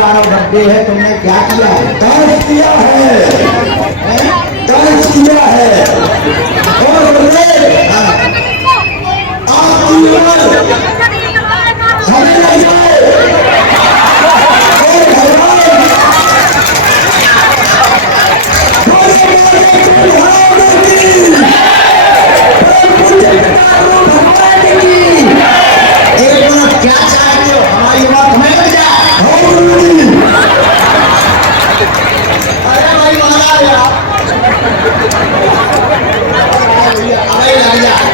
पुराना बर्थडे है, तुमने क्या किया है? डांस किया है, डांस किया है। और बोले आपकी उम्र हमें लग जाए और एक मिनट, क्या चाहते हो? हमारी उम्र तुम्हें लग जाए? अरे भाई महाराज अरे लग जाए।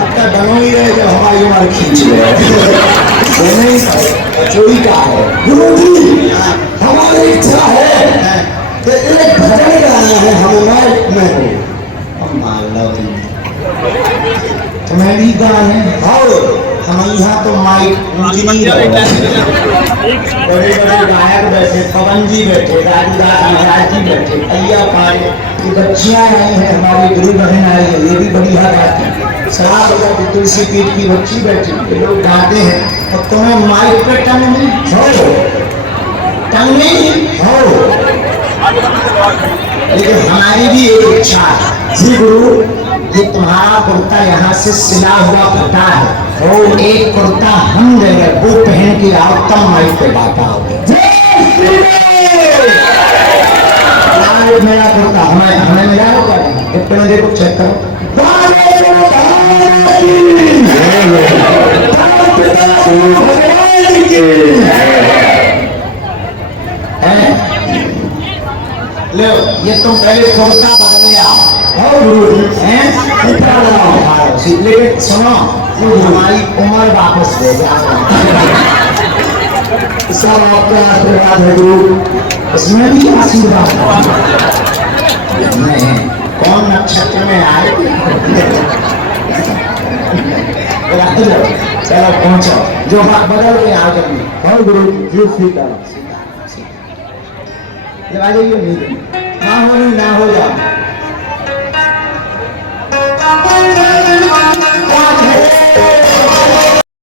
अब बनो ही रहे जब हमारी उम्र खींच रहे नहीं चोरी का है। गुरु जी हमारी इच्छा है कि एक भजन गाना है, हम माइक में हो। मान लो तुम्हें भी गाने और हम यहाँ तो माइक बड़े बड़े गायक बैठे, पवन जी बैठे, राजूदास महाराज जी बैठे, अय्या पाए, ये बच्चियां आई हैं, हमारी गुरु बहन आई है, ये भी बढ़िया बात है। शराब बजाती तुलसी पीठ की बच्ची बैठी, ये लोग गाते हैं और तुम्हें माइक पे टंग नहीं हो, टंग नहीं हो। लेकिन हमारी भी एक इच्छा है जी गुरु, ये तुम्हारा कुर्ता यहाँ से सिला हुआ फटा है, वो एक कुर्ता हम देंगे, वो पहन के आओ तब माइक पे बात आओ। मेरा कुर्ता हमें हमें मिला होगा, इतने देखो चेक करो। लो ये तुम पहले कुर्ता बदले आओ और गुरु हैं लेकिन सुनो, हमारी उम्र वापस दे जाओ। सब आपका आशीर्वाद है गुरु। इसमें भी आशीर्वाद नहीं, कौन नक्षत्र में आए? चलो पहुंचो, जो बदल के आ गए। और गुरु जी सीता जब आ जाइए नहीं ना हो जाओ।